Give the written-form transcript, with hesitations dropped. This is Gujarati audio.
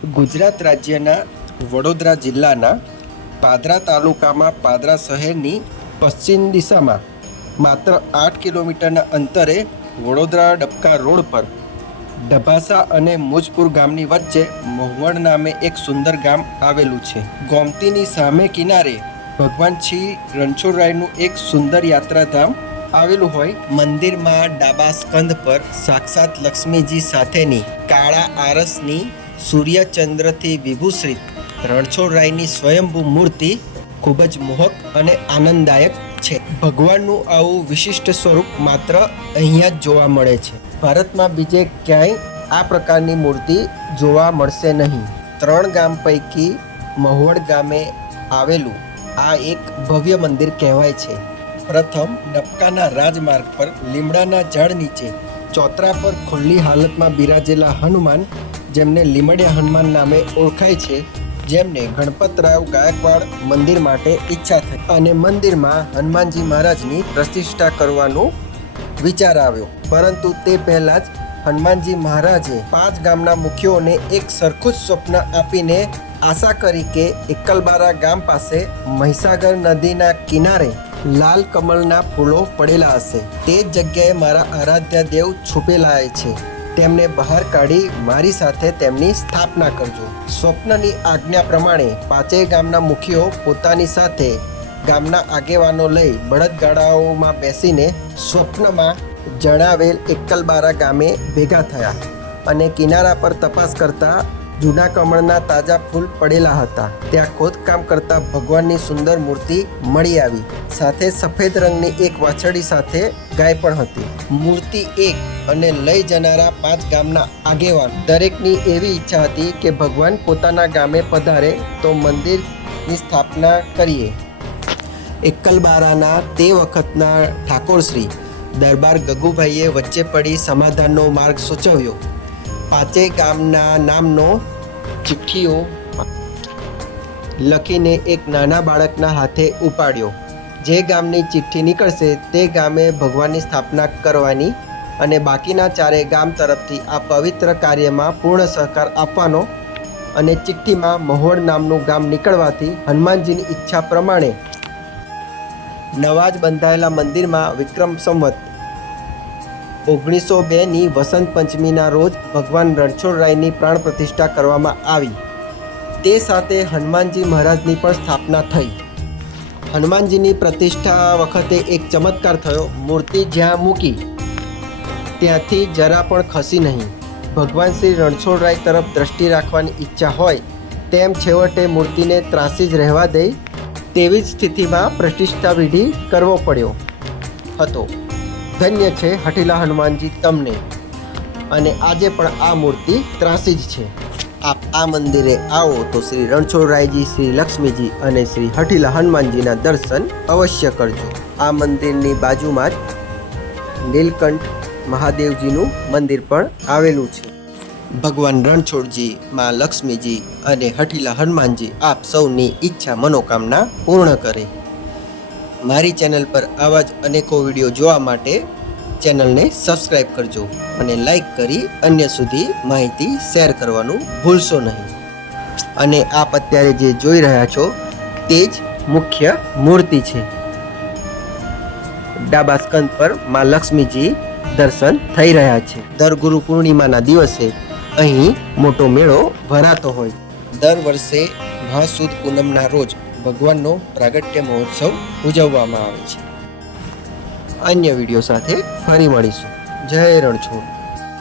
ગુજરાત રાજ્યના વડોદરા જિલ્લાના પાદરા તાલુકામાં પાદરા શહેરની પશ્ચિમ દિશામાં માત્ર 8 કિલોમીટરના અંતરે વડોદરા ડબકા રોડ પર ડભાસા અને મુજપુર ગામની વચ્ચે મહુવડ નામે એક સુંદર ગામ આવેલું છે. ગોમતીની સામે કિનારે ભગવાન શ્રી રણછોડરાયનું એક સુંદર યાત્રાધામ આવેલું હોય. મંદિરમાં ડાબા સ્કંદ પર સાક્ષાત લક્ષ્મીજી સાથેની કાળા આરસની સૂર્યચંદ્રથી વિભૂષિત રણછોડરાયની સ્વયંભૂ મૂર્તિ ખૂબ જ મોહક અને આનંદદાયક છે. ભગવાનનું આવું વિશિષ્ટ સ્વરૂપ માત્ર અહીંયા જ જોવા મળે છે. ભારતમાં બીજે ક્યાંય આ પ્રકારની મૂર્તિ જોવા મળશે નહીં. 3 ગામ પૈકી મહુવડ ગામે આવેલું આ એક ભવ્ય મંદિર કહેવાય છે. પ્રથમ ડબકાના રાજમાર્ગ પર લીમડાના ઝાડ નીચે ચોતરા પર ખુલ્લી હાલતમાં બિરાજેલા હનુમાન, જેમને લીમડિયા હનુમાન નામે ઓળખાય છે, જેમને ગણપતરાવ ગાયકવાડ મંદિર માટે ઈચ્છા થઈ અને મંદિરમાં હનુમાનજી મહારાજની પ્રતિષ્ઠા કરવાનો વિચાર આવ્યો. પરંતુ તે પહેલાં જ હનુમાનજી મહારાજે 5 ગામના મુખ્યોને એક સરખું જ સ્વપ્ન આપીને આશા કરી કે એકલબારા ગામ પાસે મહીસાગર નદીના કિનારે લાલ કમળના ફૂલો પડેલા હશે. તે જ જગ્યાએ મારા આરાધ્ય દેવ છુપેલા છે. તેમને બહાર કાઢી મારી સાથે તેમની સ્થાપના કરજો. સ્વપ્નની આજ્ઞા પ્રમાણે 5 ગામના મુખીઓ પોતાની સાથે ગામના આગેવાનો લઈ બળદગાડાઓમાં બેસીને સ્વપ્નમાં જણાવેલ એકલબારા ગામે ભેગા થયા અને કિનારા પર તપાસ કરતા જૂના કમળના તાજા ફૂલ પડેલા હતા. ત્યાં ખોદકામ કરતા ભગવાનની સુંદર મૂર્તિ મળી આવી. સાથે સફેદ રંગની એક વાછરડી સાથે ગાય પણ હતી. મૂર્તિ એક અને લઈ જનારા 5 ગામના આગેવાન દરેકની એવી ઈચ્છા હતી કે ભગવાન પોતાના ગામે પધારે તો મંદિરની સ્થાપના કરીએ. એકલબારાના તે વખતના ઠાકોરશ્રી દરબાર ગગુભાઈએ વચ્ચે પડી સમાધાનનો માર્ગ સૂચવ્યો. 5 ગામના નામનો ચિઠ્ઠીઓ લખીને એક નાના બાળકના હાથે ઉપાડ્યો. જે ગામની ચિઠ્ઠી નીકળશે તે ગામે ભગવાનની સ્થાપના કરવાની અને બાકીના 4 ગામ તરફથી આ પવિત્ર કાર્યમાં પૂર્ણ સહકાર આપવાનો. અને ચિઠ્ઠીમાં મહુવડ નામનું ગામ નીકળવાથી હનુમાનજીની ઈચ્છા પ્રમાણે નવા જ બંધાયેલા મંદિરમાં વિક્રમ સંવત 1902ની વસંત પંચમીના રોજ ભગવાન રણછોડરાયની પ્રાણ પ્રતિષ્ઠા કરવામાં આવી. તે સાથે હનુમાનજી મહારાજની પણ સ્થાપના થઈ. હનુમાનજીની પ્રતિષ્ઠા વખતે એક ચમત્કાર થયો. મૂર્તિ જ્યાં મૂકી ત્યાંથી જરા પણ ખસી નહીં. ભગવાન શ્રી રણછોડરાય તરફ દ્રષ્ટિ રાખવાની ઈચ્છા હોય તેમ છેવટે મૂર્તિને ત્રાસી જ રહેવા દઈ તેવી જ સ્થિતિમાં પ્રતિષ્ઠા વિધિ કરવો પડ્યો હતો. ધન્ય છે હઠીલા હનુમાનજી તમને. અને આજે પણ આ મૂર્તિ ત્રાસી જ છે. આપ આ મંદિરે આવો તો શ્રી રણછોડરાયજી, શ્રી લક્ષ્મીજી અને શ્રી હઠીલા હનુમાનજીના દર્શન અવશ્ય કરજો. આ મંદિરની બાજુમાં જ નીલકંઠ મહાદેવજીનું મંદિર પણ આવેલું છે. ભગવાન રણછોડજી, મા લક્ષ્મીજી અને હઠીલા હનુમાનજી આપ સૌની ઈચ્છા મનોકામના પૂર્ણ કરે. મારી ચેનલ પર આવા જ અનેકો વિડીયો જોવા માટે ચેનલને સબસ્ક્રાઈબ કરજો અને લાઈક કરી અન્ય સુધી માહિતી શેર કરવાનું ભૂલશો નહીં. અને આપ અત્યારે જે જોઈ રહ્યા છો તે જ મુખ્ય મૂર્તિ છે. ડાબા સ્કંદ પર મા લક્ષ્મીજી દર્શન થઈ રહ્યા છે. દર ગુરુ પૂર્ણિમાના દિવસે અહીં મોટો મેળો ભરાતો હોય. દર વર્ષે મહાસુદ પૂનમના રોજ ભગવાનનો પ્રાગટ્ય મહોત્સવ ઉજવવામાં આવે છે. અન્ય વિડીયો સાથે ફરી મળીશું. જય રણછોડ.